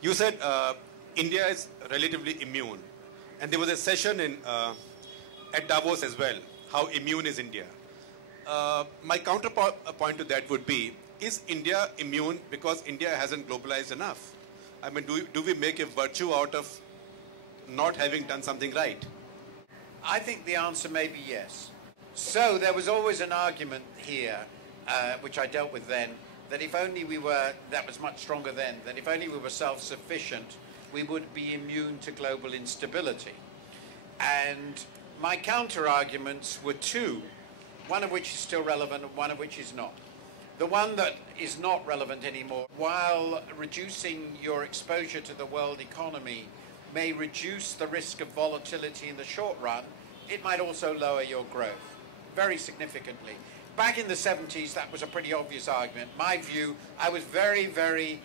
You said India is relatively immune. And there was a session at Davos as well, how immune is India. My counterpoint to that would be, is India immune because India hasn't globalized enough? I mean, do we make a virtue out of not having done something right? I think the answer may be yes. So there was always an argument here, which I dealt with then, that if only we were, that was much stronger then, that if only we were self-sufficient, we would be immune to global instability. And my counter-arguments were two, one of which is still relevant and one of which is not. The one that is not relevant anymore, while reducing your exposure to the world economy may reduce the risk of volatility in the short run, it might also lower your growth very significantly. Back in the 70s, that was a pretty obvious argument. My view, I was very, very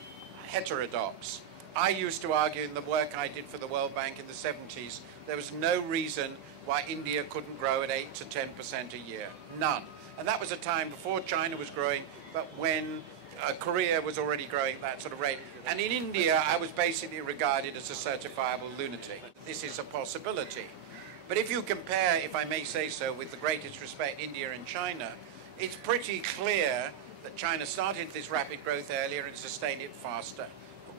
heterodox. I used to argue in the work I did for the World Bank in the 70s, there was no reason why India couldn't grow at 8 to 10% a year. None. And that was a time before China was growing, but when Korea was already growing at that sort of rate. And in India, I was basically regarded as a certifiable lunatic. This is a possibility. But if you compare, if I may say so, with the greatest respect, India and China, it's pretty clear that China started this rapid growth earlier and sustained it faster.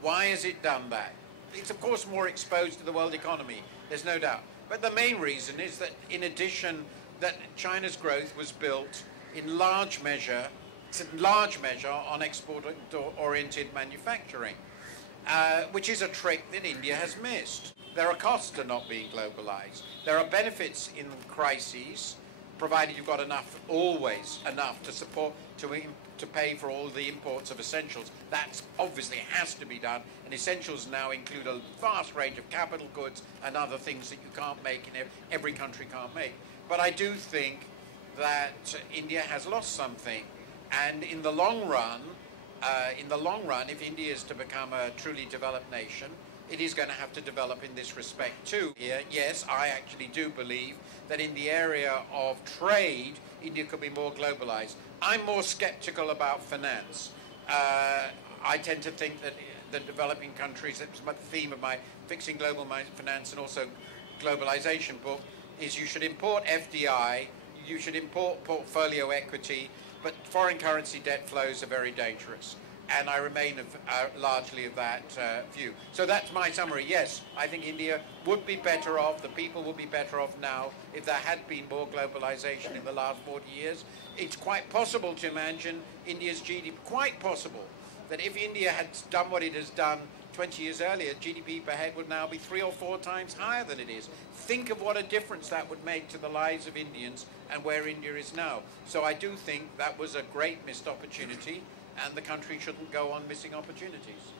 Why has it done that? It's of course more exposed to the world economy, there's no doubt. But the main reason is that in addition, that China's growth was built in large measure on export-oriented manufacturing, which is a trick that India has missed. There are costs to not being globalized. There are benefits in crises, provided you've got enough, always enough to support, to pay for all the imports of essentials. That obviously has to be done, and essentials now include a vast range of capital goods and other things that you can't make, and every country can't make. But I do think that India has lost something, and in the long run, if India is to become a truly developed nation, it is going to have to develop in this respect too. Yes, I actually do believe that in the area of trade, India could be more globalized. I'm more skeptical about finance. I tend to think that the developing countries, that's the theme of my Fixing Global Finance and also Globalization book, is you should import FDI, you should import portfolio equity, but foreign currency debt flows are very dangerous. And I remain largely of that view. So that's my summary. Yes, I think India would be better off, the people would be better off now if there had been more globalization in the last 40 years. It's quite possible to imagine India's GDP, quite possible that if India had done what it has done 20 years earlier, GDP per head would now be 3 or 4 times higher than it is. Think of what a difference that would make to the lives of Indians and where India is now. So I do think that was a great missed opportunity, and the country shouldn't go on missing opportunities.